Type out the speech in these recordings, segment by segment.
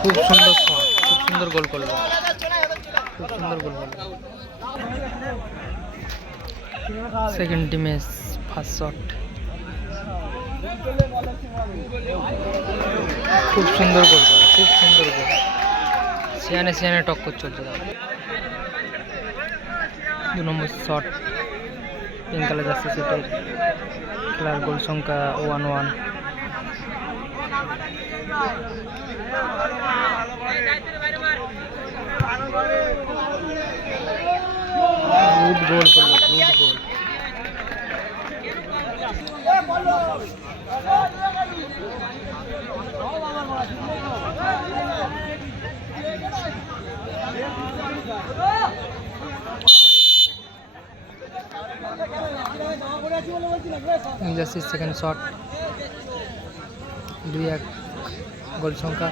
খুব সুন্দর শট, খুব সুন্দর গোল করলো, খুব সুন্দর গোল করলো। সেকেন্ড টিমে ফার্স্ট শট, খুব সুন্দর গোল করলো, খুব সুন্দর গোল। সিয়ানে সিয়ানে টক্কর চলছে। 2 নম্বর শট, পিঙ্ক কালার জার্সি সেটের খেলার গোল সংখ্যা 1-1। গুড গোল করলো, গুড গোল। জার্সির সেকেন্ড শট, 2-1 গোল সংখ্যা।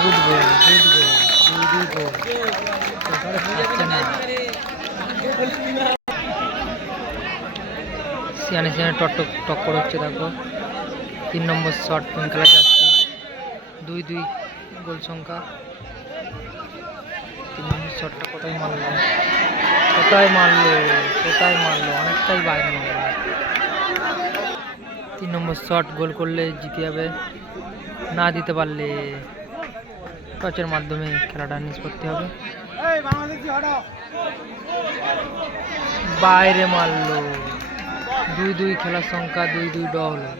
গুড গোল, গুড গোল, দুই গোল। সিয়ানে সিয়ানে টক্কর হচ্ছে। দেখো 3 নম্বর শট, পিঙ্ক কালার জার্সি, 2-2 গোল সংখ্যা। 3 নম্বর শটটা কোথায় মারলো, কোথায় মারলো, কোথায় মারলো, অনেকটাই বাইরে মারলো। 3 নম্বর শট, গোল করলে জিতে যাবে, না দিতে পারলে টচের মাধ্যমে খেলাটা নিষ্পত্তি হবে। বাইরে মারলো, 2-2 খেলার সংখ্যা, 2-2 ড্র হলো।